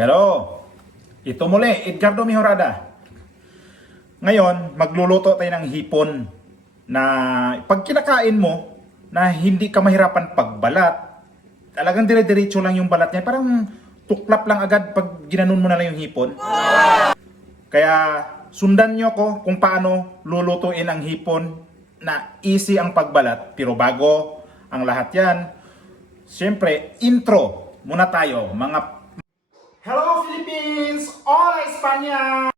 Hello! Ito muli, Edgardo Mihorada. Ngayon, magluluto tayo ng hipon na pag kinakain mo, na hindi ka mahirapan pagbalat, talagang dire-diretso lang yung balat niya. Parang tuklap lang agad pag ginanon mo na lang yung hipon. Kaya sundan nyo ko kung paano lulutuin ang hipon na easy ang pagbalat. Pero bago ang lahat yan, siyempre, intro muna tayo mga! España!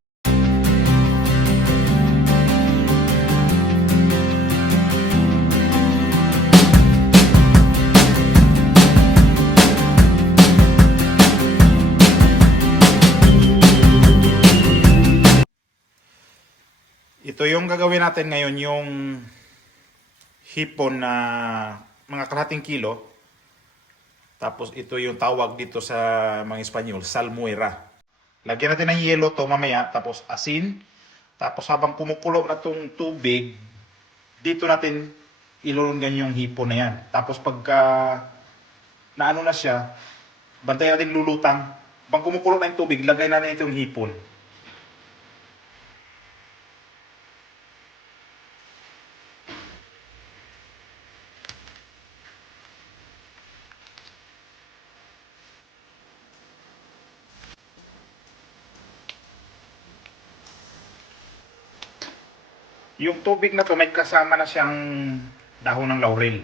Ito yung gagawin natin ngayon, yung hipon na mga kalahating kilo. Tapos ito yung tawag dito sa mga Espanyol, salmuera. Lagyan natin ng yelo to mamaya, tapos asin. Tapos habang kumukulo na tong tubig, dito natin ilulunggan yung hipon na yan. Tapos pagka naano na siya, bantayan natin lulutang. Habang kumukulo na yung tubig, lagay na natin itong hipon. Yung tubig na to may kasama na siyang dahon ng laurel.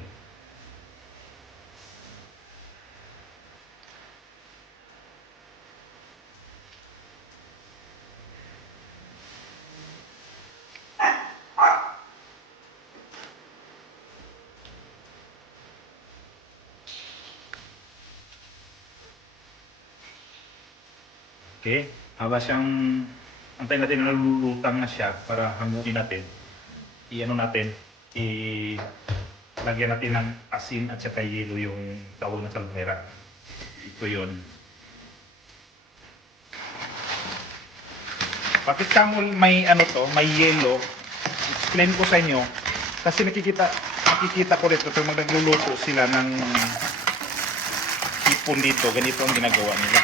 Okay, habang siyang antayin natin na nalulutang na siya para hanguin natin. I-ano natin, i lagyan natin ng asin at saka yelo yung tawag na salmera. Ito yun. Bakit ka mo may ano to, may yelo? Explain ko sa inyo. Kasi nakikita, nakikita ko dito pag magluluto sila ng hipon dito, ganito ang ginagawa nila.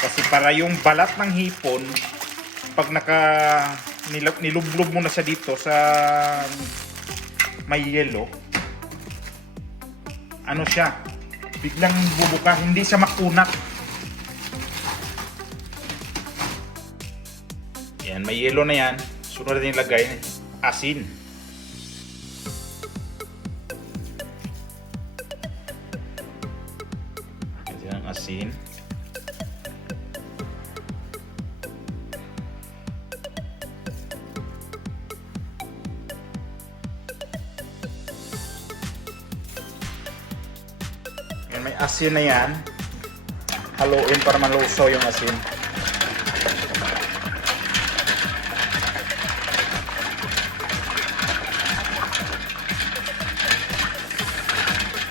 Kasi para yung balat ng hipon, pag naka nilublob mo na siya dito sa may yelo, ano siya, biglang bubuka, hindi siya makunat. Yan, may yelo na yan. Sunod natin ilagay, asin. Yan ang asin. Asin na yan. Haluin para maluso yung asin.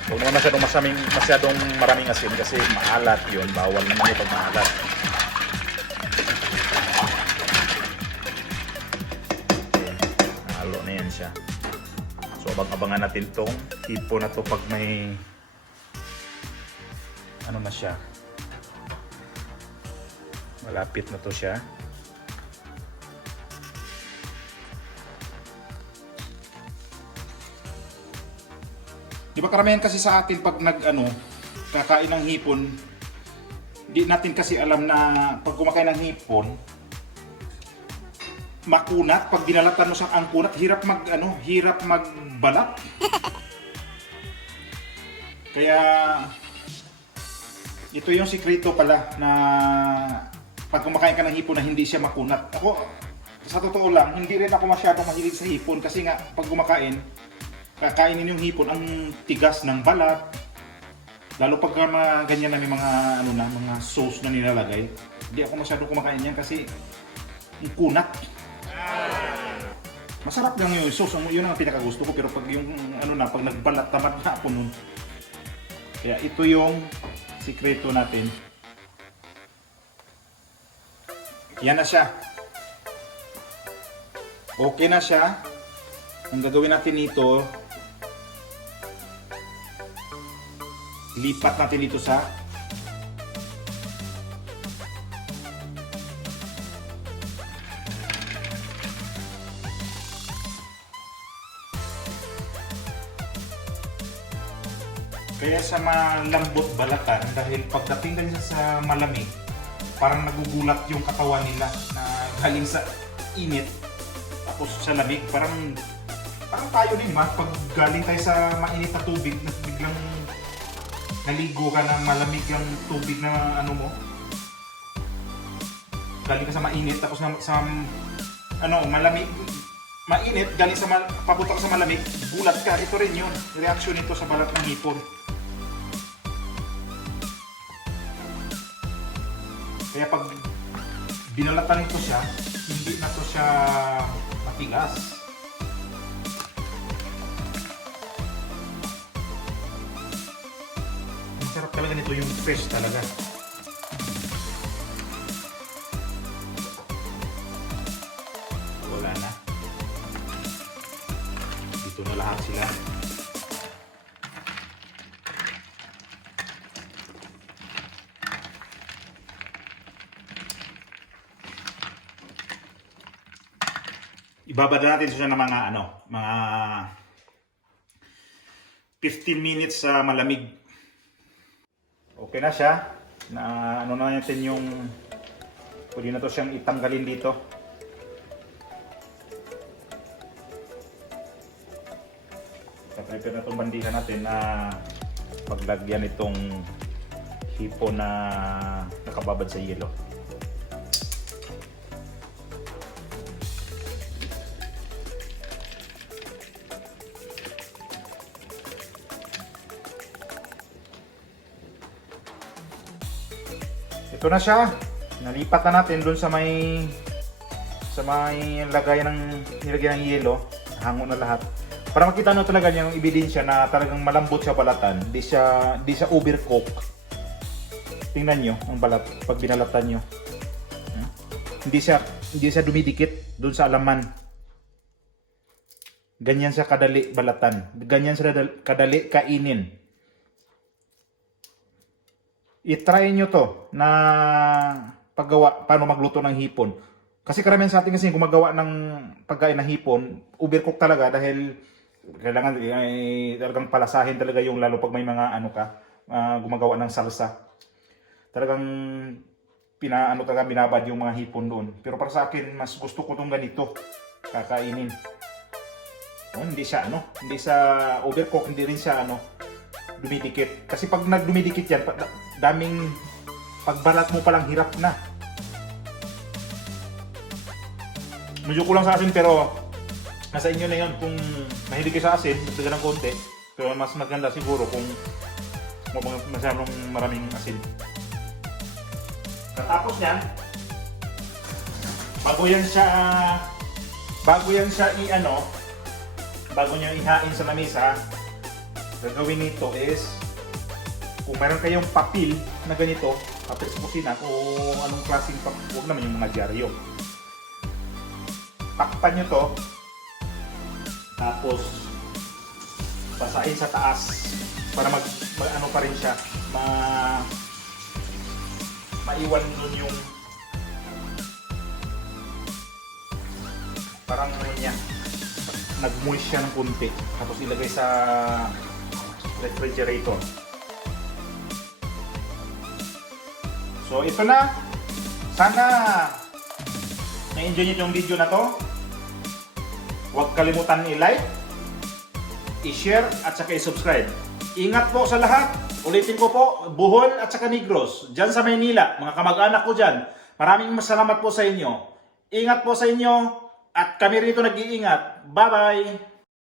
Huwag naman masyadong masaming, masyadong maraming asin kasi maalat yun. Bawal naman yung pag maalat. Halo na yan siya. So abang-abangan natin tong tipo na to pag may na siya. Malapit na to siya. Di ba karamihan kasi sa atin pag nag ano, kakain ng hipon, di natin kasi alam na pag kumakain ng hipon, makunat pag binalatan mo sa ang kunat hirap mag ano hirap magbalat kaya ito yung sikreto pala na pag kumakain ka ng hipon na hindi siya makunat ako sa totoo lang hindi rin ako masyadong mahilig sa hipon kasi nga pag kumakain kakainin yung hipon ang tigas ng balat lalo pag mga ganyan na may mga ano na mga sauce na nilalagay hindi ako masyadong kumakain yan kasi ang kunat Masarap lang yung sauce, yun ang pinakagusto ko pero pag yung ano na, pag nagbalat tamad na ako nun. Kaya ito yung sikreto natin. Yan na siya. Okay na siya. Ang gagawin natin dito, lipat natin dito sa Kaya sa malambot balatan dahil pagdating nila sa malamig, parang nagugulat yung katawan nila na galing sa init tapos sa lamig parang parang tayo din ba pag galing tayo sa mainit na tubig na biglang naligo ka na malamig yung tubig na ano mo. Galing ka sa mainit tapos na, sa ano malamig mainit galing sa mal, papunta ka sa malamig gulat ka. Ito rin yun reaction nito sa balat ng hipon kaya pag binalatan ko siya hindi na to siya matigas. Ang sarap talaga nito yung fresh talaga ibabad natin siya ng mga ano mga 15 minutes sa malamig. Okay na siya. Na ano na natin yung pwede na to siyang itanggalin dito. Prepare na itong bandihan natin na paglagyan itong hipo na nakababad sa yelo. Ito na siya. Nalipat na natin doon sa may sa may lagay ng nilagyan ng yelo. Hango na lahat. Para makita nyo talaga yung ebidensya na talagang malambot siya balatan. Hindi siya, hindi siya overcook. Tingnan nyo ang balat pag binalatan nyo. Hmm? Hindi siya, hindi siya dumidikit doon sa alaman. Ganyan siya kadali balatan. Ganyan dal- kadali kainin. I-try nyo to na paggawa, paano magluto ng hipon. Kasi karamihan sa atin kasi gumagawa ng pagkain ng hipon, overcook talaga dahil kailangan ay talagang palasahin talaga yung lalo pag may mga ano ka, ah, gumagawa ng salsa. Talagang pinaano talaga binabad yung mga hipon doon. Pero para sa akin, mas gusto ko tong ganito, kakainin. Oh, hindi siya ano, hindi sa overcook, hindi rin siya ano, dumidikit. Kasi pag nagdumidikit yan, daming pagbalat mo palang hirap na. Medyo kulang sa asin pero nasa inyo na yon kung mahilig kayo sa asin, dagdagan ng konti. Pero mas maganda siguro kung masyadong maraming asin. Katapos yan, bago yan siya bago yan siya i-ano, bago niya ihain sa lamesa, gagawin nito is kung meron kayong papel na ganito, papel sa kusina, kung anong klaseng papel, huwag naman yung mga dyaryo. Takpan nyo to, tapos basahin sa taas para mag, mag- ano pa rin siya, ma maiwan dun yung parang ano niya, nag-moist siya ng kunti tapos ilagay sa refrigerator. So ito na. Sana na-enjoy nyo itong video na to. Huwag kalimutan i-like i-share at saka i-subscribe. Ingat po sa lahat. Ulitin ko po Bohol at saka Negros. Dyan sa Maynila mga kamag-anak ko dyan maraming salamat po sa inyo. Ingat po sa inyo at kami rito nag-iingat. Bye bye